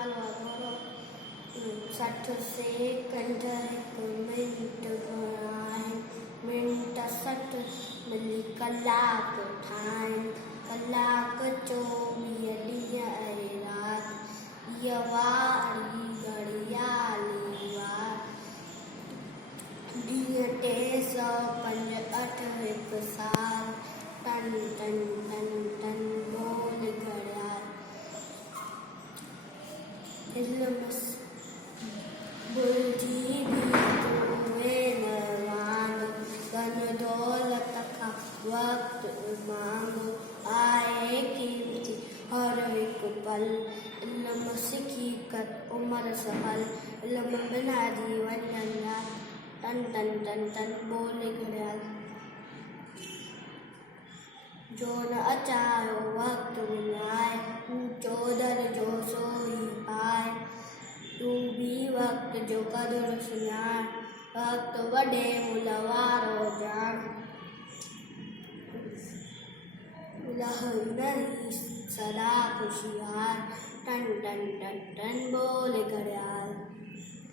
Malwa धोरो 60 second एक minute घणाए minute 60 मिली कलाक ठाहिनि कलाक 24 ॾींहं ऐं राति इहा वारी घड़ियाली वार ॾींहं 365 हिकु साल टन टन टन टन बोल घड़ियाल इल्म बुलजी भी तुवे न मांग गन दौलत खां वक़्तु मांगो आहे कीमती हर हिकु पल इल्म सिखी कर उमिरि सहल इल्म बिना जीवन जंजाल टन टन टन टन बोल घड़ियाल जो न अचायो वक़्तु मिलाए तू चौधर जो सोई पाए तू भी वक़्त जो क़दुरु सुञाण वक़्तु वॾे मुल वारो ॼाण लही रही सदा Khushiyar ton ton ton ton बोल घड़ियाल।